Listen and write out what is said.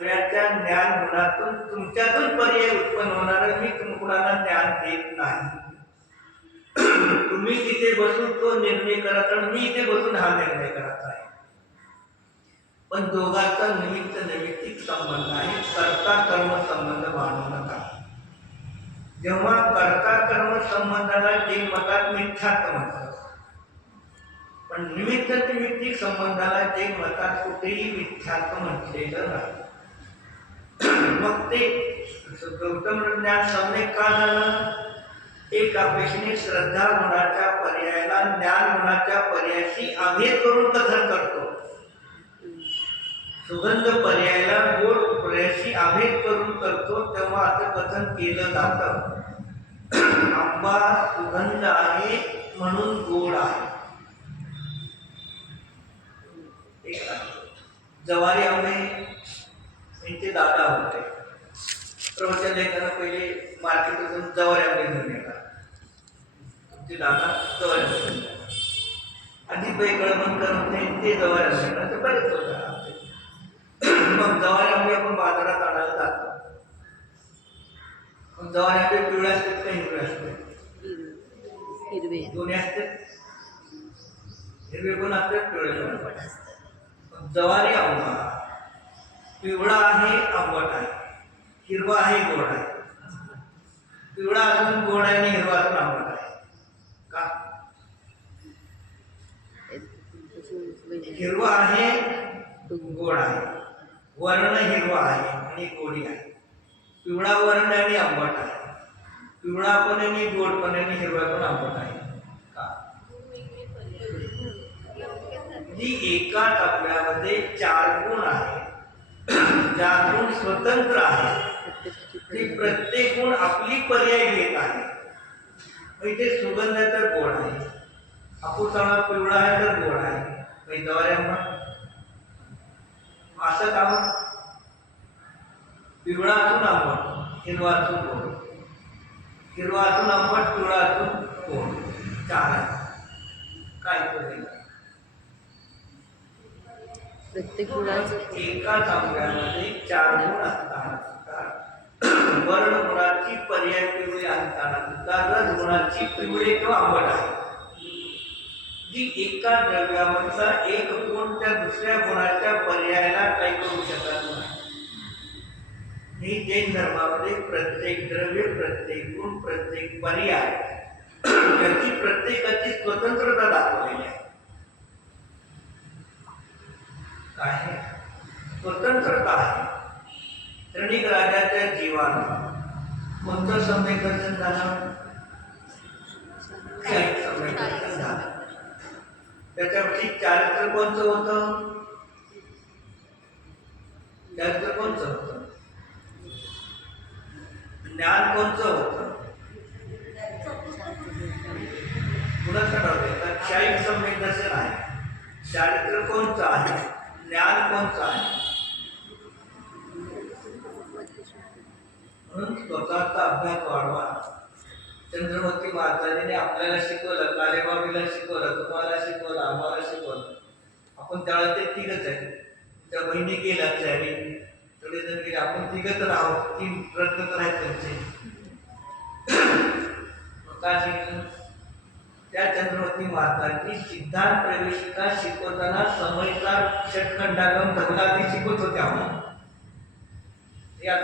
सगळ्याच्या ज्ञान गुणातून तुमच्यातून पर्याय उत्पन्न होणार. मी तुम्हाला ज्ञान देत नाही. तुम्ही तिथे बसून तो निर्णय करा, तर मी इथे बसून हा निर्णय करत आहे. पण दोघांचा नैमित्तिक संबंध आहे. कर्ता कर्म संबंध मानू नका. जेव्हा कर्ता कर्म संबंधाला जे मतात मिथ्यात्व म्हणतात, पण निमित्तिक संबंधाला जे मतात कुठेही मिथ्यात्व म्हटलेलं नाही. मग ते गौतम ज्ञान सम्यक का झालं? एक अपेक्षेने श्रद्धा गुणाच्या पर्यायाला ज्ञान गुणाच्या पर्यायाशी अभेद करून कथन करतो. सुगंध पर्यायाला गोड पर्यायाशी अभेद करून करतो, तेव्हा असं कथन केलं जातं. आंबा सुगंध आहे म्हणून गोड आहे. जवारी आंबे यांचे दादा होते. प्रवचन देताना पहिले मार्केटमधून जवारी आंबे घेऊन येतात. ते दादा जवारी आंबे आधी काही गळबंद करत नाही, ते जवारी आंबे ते बरेच होतात. मग जवारी आंबे आपण बाजारात आणायला जातो. मग जवारी आंबे पिवळे असतात का हिरवे असतात? हिरवे दोन्ही असतात. हिरवे पण असतात, पिवळे पण असतात. जवारी आंबा पिवळा आहे, आंबट आहे. हिरवा आहे, गोड आहे. पिवळा असून गोड आहे आणि हिरवा असून आंबट आहे. का? हिरवा आहे, गोड आहे. वर्ण हिरवा आहे आणि गोडी आहे. पिवळा वर्ण आणि आंबट आहे. पिवळा पण आणि गोड पण आणि हिरवा पण आंबट आहे. जी एकाच आपल्यामध्ये चार गुण आहे, चार गुण स्वतंत्र आहे. ती प्रत्येक गुण आपली पर्याय घेत आहे. इथे सुगंध तर गोड आहे, हापूस आंबा पिवळा आहे तर गोड आहे. जवारी आंबा असं का? पिवळा असून आंबट, हिरवा असून गोड. हिरवा असून आंबट, पिवळा असून गोड. चार आहे. काय करेल? प्रत्येक गुणाचं एकाच आंब्यामध्ये चार गुण असताना वर्ण गुणाची पर्याय पिवळी असताना रस गुणाची पिवळे किंवा आंबट आहे. जी एका द्रव्यामधला एक गुण त्या दुसऱ्या गुणाच्या पर्यायाला काही करू शकत नाही. ही जैन धर्मामध्ये प्रत्येक द्रव्य, प्रत्येक गुण, प्रत्येक पर्याय याची प्रत्येकाची स्वतंत्रता दाखवलेली आहे. काय स्वतंत्रता आहे. त्रिणिक राजाच्या जीवाला कोणतं सम्यक दर्शन झालं? सम्यक दर्शन झालं. त्याच्यावरती चारित्र कोणतं होतं? चारित्र कोणतं होतं? ज्ञान कोणतं होतं? गुणच ठरवते. क्षयिक सम्यक दर्शन आहे. चारित्र कोणतं आहे? ज्ञान कोणतं आहे? म्हणून स्वतःचा अभ्यास वाढवा. चंद्रमती माताजीने आपल्याला शिकवलं, कालेबाबीला शिकवलं, तुम्हाला शिकवलं, आम्हाला शिकवलं. आपण त्यावेळेला ते तिघच आहे. त्या बहिणी गेल्या त्यावेळी थोडे जण गेले, आपण तिघच राहू. 3 प्रश्न तर आहेत त्यांचे. का शिकलं? त्या चंद्रवती माताची सिद्धांत प्रवेशिका शिकवताना समयचा षटखंडागम धगलाती शिकवत होत्या. या